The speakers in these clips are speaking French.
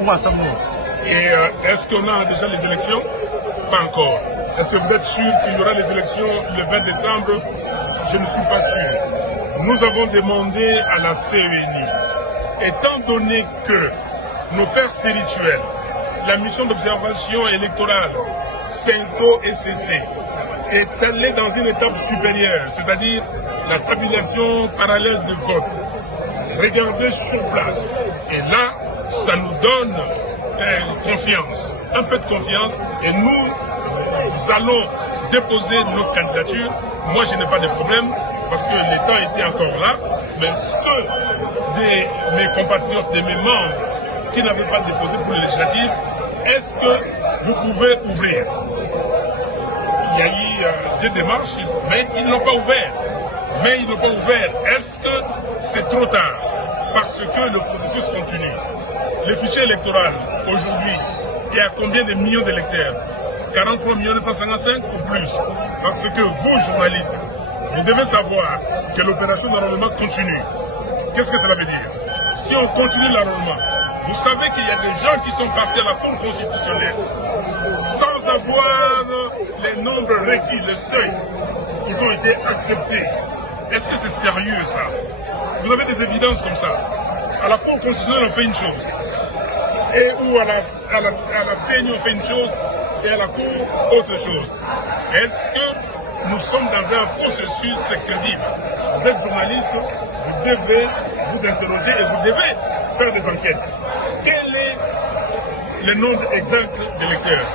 Où en sommes-nous? Et est-ce qu'on a déjà les élections? Pas encore. Est-ce que vous êtes sûr qu'il y aura les élections le 20 décembre? Je ne suis pas sûr. Nous avons demandé à la CENI, étant donné que nos pères spirituels, la mission d'observation électorale, CENCO et CC, est allée dans une étape supérieure, c'est-à-dire la tabulation parallèle de vote. Regardez sur place. Et là, ça nous donne confiance, un peu de confiance, et nous allons déposer notre candidature. Moi, je n'ai pas de problème, parce que le temps était encore là, mais ceux de mes compatriotes, de mes membres, qui n'avaient pas déposé pour les législatives, est-ce que vous pouvez ouvrir? Il y a eu des démarches, mais ils n'ont pas ouvert. Est-ce que c'est trop tard? Parce que le processus continue. Le fichier électoral, aujourd'hui, est à combien de millions d'électeurs? 43 955 ou plus? Parce que vous, journalistes, vous devez savoir que l'opération d'enrôlement continue. Qu'est-ce que cela veut dire? Si on continue l'enrôlement, vous savez qu'il y a des gens qui sont partis à la Cour constitutionnelle sans avoir les nombres requis, le seuil. Ils ont été acceptés. Est-ce que c'est sérieux, ça? Vous avez des évidences comme ça. À la Cour constitutionnelle, on fait une chose. Et ou à la CENI, on fait une chose. Et à la Cour, autre chose. Est-ce que nous sommes dans un processus crédible? Vous êtes journaliste, vous devez vous interroger et vous devez faire des enquêtes. Quel est le nombre exact d'électeurs?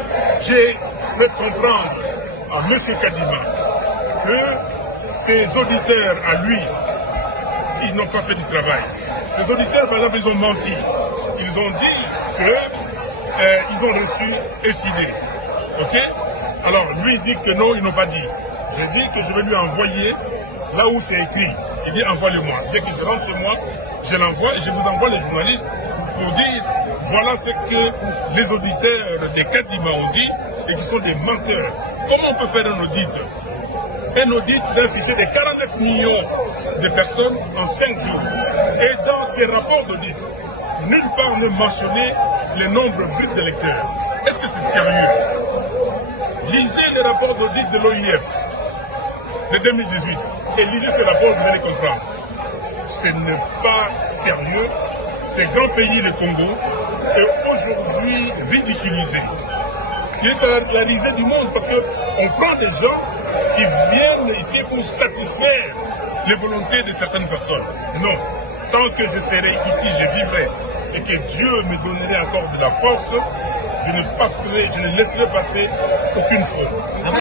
J'ai fait comprendre à M. Kadima que ses auditeurs, à lui, ils n'ont pas fait du travail. Ces auditeurs, par exemple, ils ont menti. Ils ont dit qu'ils ont reçu SID. Ok? Alors, lui, il dit que non, ils n'ont pas dit. Je dis que je vais lui envoyer là où c'est écrit. Il dit, envoie-le-moi. Dès qu'il rentre chez moi, je l'envoie et je vous envoie les journalistes pour dire, voilà ce que les auditeurs des Kadima ont dit et qui sont des menteurs. Comment on peut faire un audit? Un audit d'un fichier de 49 millions de personnes en 5 jours. Et dans ces rapports d'audit, nulle part ne mentionné le nombre brut d'électeurs. Est-ce que c'est sérieux? Lisez les rapports d'audit de l'OIF de 2018 et lisez ces rapports, vous allez comprendre. Ce n'est pas sérieux. Ce grand pays, le Congo, est aujourd'hui ridiculisé. Il est à la risée du monde parce qu'on prend des gens qui viennent ici pour satisfaire les volontés de certaines personnes. Non. Tant que je serai ici, je vivrai et que Dieu me donnerait encore de la force, je ne laisserai passer aucune fraude.